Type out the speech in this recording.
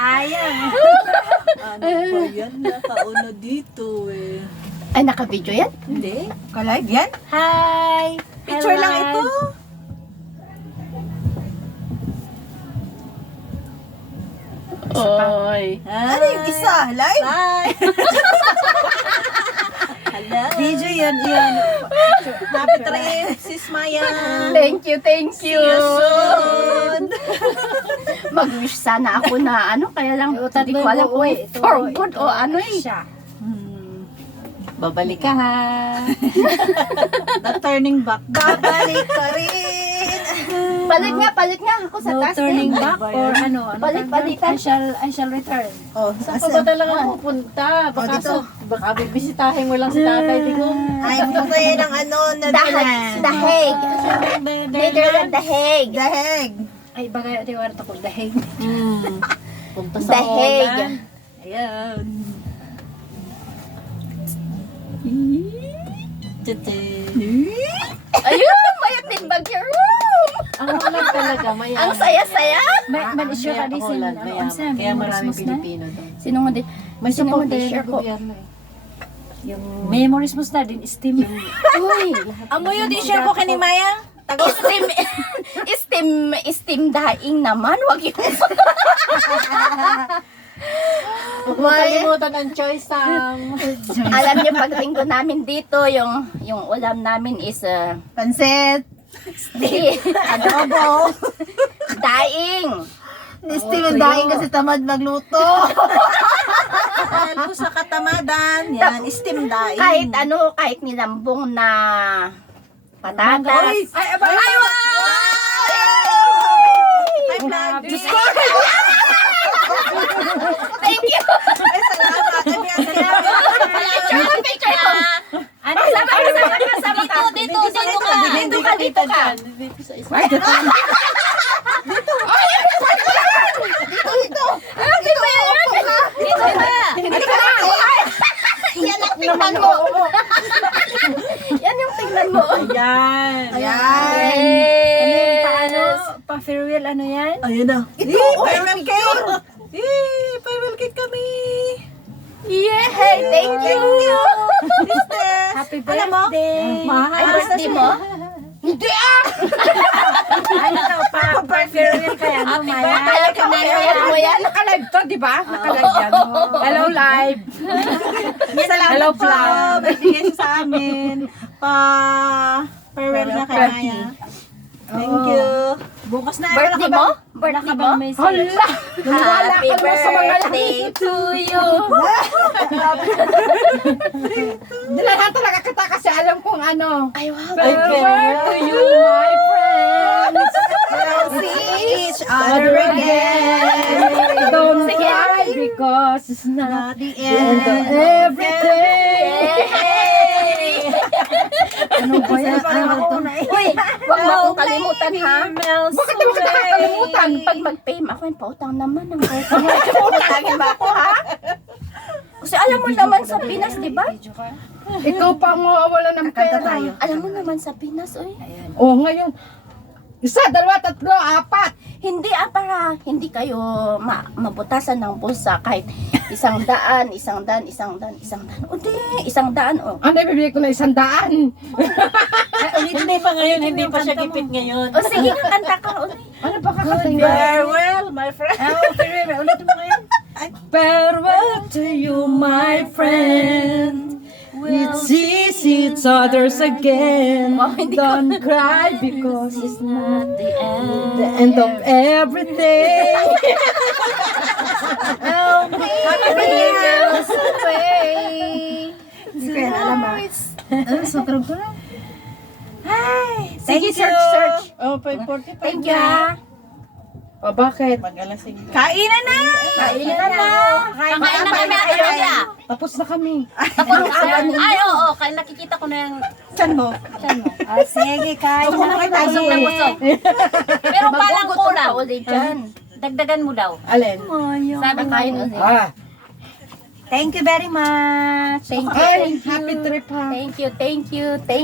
Sayang. Ano ba yan? Nakauna dito eh. Ay, naka-video yan? Hindi. Ka-live yan? Hi! Picture lang ito. Oy. Ano yung isa? Live? Hi! Hello. Video yan, yan. Happy trip, sis Maya. Thank you, thank See you. you soon. Mag-wish sana ako na ano, kaya lang hindi ko alam kung uuwi. Ito, for ito, good o ano eh. Siya. Hmm. Babalik ka ha. The turning back. Babalik ka rin. Palit nga, palit nga ako sa No taas. turning eh. back or ano? ano Balik, tawag doon? balikan. I shall, I shall return. Oh, Saan ka ba talaga pupunta? Baka, dito. so, baka bibisitahin mo lang si tatay. Di ko. Ay, pupunta yan ng ano, The, Hague. The Hague. Netherlands, The Hague. Ay, bagay, di wala ko dahig. Hmm. Punta sa. Holland. Ayan. Ayun, may tinbag your room. Ang Holland talaga, mayaman. Ang saya-saya. May, may issue ka din. Sam, Kaya maraming? Pilipino doon. Sino mo di? May support di din ng ko? gobyerno eh. Yung memories mo na din, steam. Uy. Amo yun, di share ko kay ni Maya. Steam, steam, steam daing naman. Wag yung Huwag mo kalimutan ang choice, Sam. Alam niyo, pag linggo namin dito, yung yung ulam namin is uh, Pansit. di, adobo, daing. Ni Steven Daing kasi tamad magluto. Dahil po sa katamadan, yan, steam daing. Kahit ano, kahit nilambong na patatas. Ay, abay, ay, wow! Ay, ko. Thank you! Ay, salamat. Salamat. Picture lang. Ano? Sama ka, sama ka, sama ka. Dito, dito, dito ka. Dito ka, dito ka. Dito sa isa. Dito, dito. Ah, dito yan. Dito ba? Dito na. Yan ang tingnan mo. Yan yung tingnan mo. Ayan. Ayan. Yes. Pa-farewell, ano yan? Ayun na. Ito, farewell cake. Eh, farewell cake kami. Yay! Thank you! Sister. Happy Alam mo? birthday! Ay, birthday mo? Hindi ah! Ano to? Pa, pa-farewell kaya, ano, Maya? Akala ko na mo yan. Naka-live to, di ba? Naka-live yan. Hello, live. Salamat Hello, po. vlog. May bigay siya sa amin. Pa farewell na kay Maya. Thank you. Bukas na Birthday mo? Birthday mo? Message. Happy birthday to you! Dalahan talaga kita kasi alam kong ano. Ay, wow. Farewell to you, my friends. We'll see each other again. Don't cry because it's Not not the end of end. every day. Hey! Ano ba yan? Parang ako na eh. Uy, wag mo akong kalimutan ha. Bakit naman kita kakalimutan? Pag mag-pay mo ako, yung pautang naman ng pautang. Pautangin mo ako ha? Kasi alam mo naman sa Pinas, di ba? Ikaw pa ang mawawala ng pera. Alam mo naman sa Pinas, uy. Oh, ngayon. Isa, dalawa, tatlo, apat. Hindi ah, para hindi kayo ma mabutasan ng bulsa kahit isang daan, isang daan, isang daan, isang daan. O di, isang daan, oh. Ano, ibibigay ko na isang daan. Hindi pa ngayon, hindi pa siya gipit ngayon. O sige, kanta ka ulit. Ano ba kakatingin? Farewell, my friend. Oh, farewell. Ulit mo ngayon. Farewell to you, my friend. We'll see each others again. Don't cry because it's not the end. the end of everything. Happy years away. Hindi ko yan alam ah. Ano, sobrang ko na. Sige, search, search. Oh, 545. Thank you. O, bakit? Mag-alasing. Kainan na! Kainan na na. Kakain na kami, ayaw niya. Tapos na kami. Tapos agad. Ay, oo, kaya nakikita ko na yung Saan mo? Ah, sige, kain na kita. busog na busog. Pero palang kulang. Dagdagan mo daw. Alin? Sabi kain ulit. Ah. Thank you very much. Thank you, you. happy trip ha. Thank you, thank you, thank